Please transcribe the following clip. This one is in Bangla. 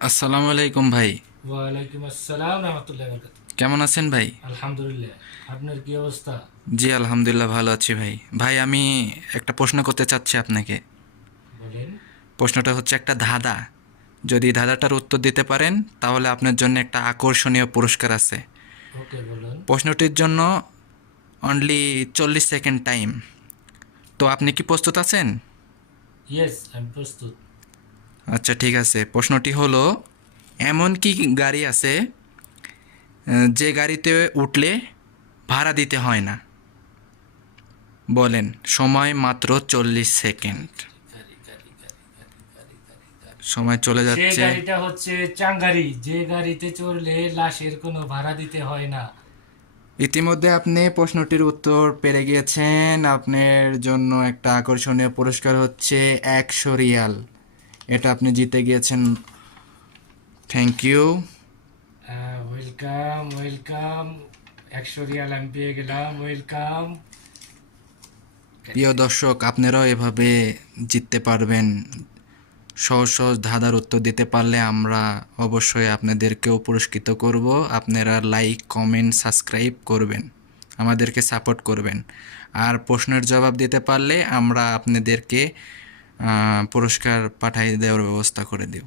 আসসালামু আলাইকুম ভাই। ওয়ালাইকুম আসসালাম রহমতুল্লাহ বরকাত। কেমন আছেন ভাই? আলহামদুলিল্লাহ। আপনার কি অবস্থা? জি আলহামদুলিল্লাহ ভালো আছি ভাই। ভাই আমি একটা প্রশ্ন করতে চাচ্ছি আপনাকে। বলেন। প্রশ্নটা হচ্ছে একটা ধাঁধা। যদি ধাঁধাটার উত্তর দিতে পারেন তাহলে আপনার জন্য একটা আকর্ষণীয় পুরস্কার আছে। ওকে, বলুন। প্রশ্নটির জন্য অনলি 40 সেকেন্ড টাইম। তো আপনি কি প্রস্তুত আছেন? ইয়েস, আমি প্রস্তুত। আচ্ছা ঠিক আছে, প্রশ্নটি হলো, এমন কি গাড়ি আছে যে গাড়িতে উঠলে ভাড়া দিতে হয় না? বলেন, সময় মাত্র 40 সেকেন্ড। গাড়ি গাড়ি গাড়ি গাড়ি গাড়ি গাড়ি গাড়ি। সময় চলে সে যাচ্ছে। গাড়িটা হচ্ছে চাঙ্গারি, যে গাড়িতে চড়লে লাশের কোনো ভাড়া দিতে হয় না। ইতিমধ্যে আপনি প্রশ্নটির উত্তর পেরে গিয়েছেন। আপনার জন্য একটা আকর্ষণীয় পুরস্কার হচ্ছে 100 রিয়াল। এটা আপনি জিতে গিয়েছেন। Thank you. Welcome welcome. 100 রিয়াল আমি পেয়ে গেলাম, ওয়েলকাম। প্রিয় দর্শক, আপনারাও এভাবে জিততে পারবেন। সহজ সহজ ধাঁধার উত্তর দিতে পারলে আমরা অবশ্যই আপনাদেরকেও পুরস্কৃত করব। আপনারা লাইক, কমেন্ট, সাবস্ক্রাইব করবেন, আমাদেরকে সাপোর্ট করবেন। আর প্রশ্নের জবাব দিতে পারলে আমরা আপনাদেরকে পুরস্কার পাঠিয়ে দেওয়ার ব্যবস্থা করে দেব।